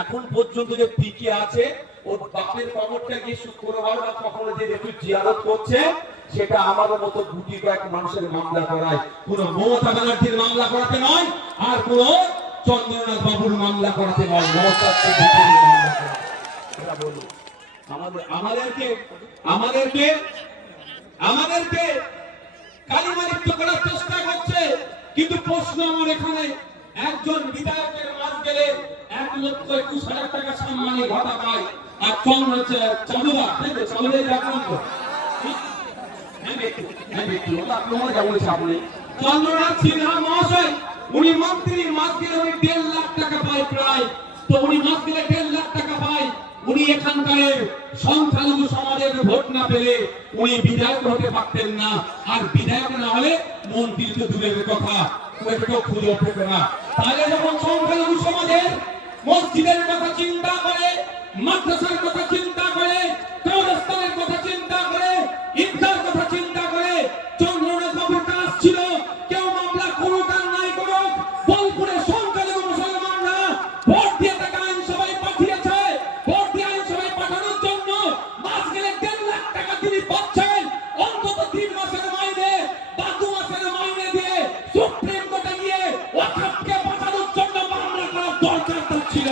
এখন পর্যন্ত যে টিকে আছে, ওর বাপের কবরটা গিয়ে শুক্রবার বা কখনো যে একটু জিয়ারত করছে, সেটা আমাদের মতো গুটি কয়েক মানুষের মামলা করায় কোন মমতা ব্যানার্জির মামলা করাতে নয়, আর কোন চন্দ্রনাথ বাবুর মামলা করাতে নয়, মমতা সিদ্দিকীর মামলা করাতে। এটা বলুন আমাদের আমাদেরকে আমাদেরকে আমাদেরকে কালিমালিপ্ত করার চেষ্টা করছে, কিন্তু প্রশ্ন আমার এখানে, একজন বিধায়কের মাস গেলে এক লক্ষ একুশ হাজার টাকা সম্মানী ভাতা পায় আর চন্দ্র উনি এখানকার সংখ্যালঘু সমাজের ভোট না পেলে উনি বিধায়ক হতে পারতেন না। আর বিধায়ক না হলে মন্ত্রী তো দূরের কথা। খুঁজে পেবে না। তাহলে যখন সংখ্যালঘু সমাজের চিন্তা করে, মাদ্রাসার কথা চিন্তা করে চৌরাস্তানের কথা চিন্তা করে ঈদগার কথা চিন্তা করে চন্দ্রনাথ বাবুর কাজ ছিল, কেউ মামলা করুক আর নাই করুক, বোলপুরে সংখ্যালঘু মুসলমানরা ভোট দিয়ে তাকে আইনসভায় পাঠিয়েছে। ভোট দিয়ে আইনসভায় পাঠানোর জন্য মাস গেলে দেড় লাখ টাকা তিনি পাচ্ছেন। অন্তত তিন মাসের মাইনে বা দু মাসের মাইনে দিয়ে সুপ্রিম কোর্টে গিয়ে ওখানকে পাঠানোর জন্য মামলা করার দরকার তার ছিল।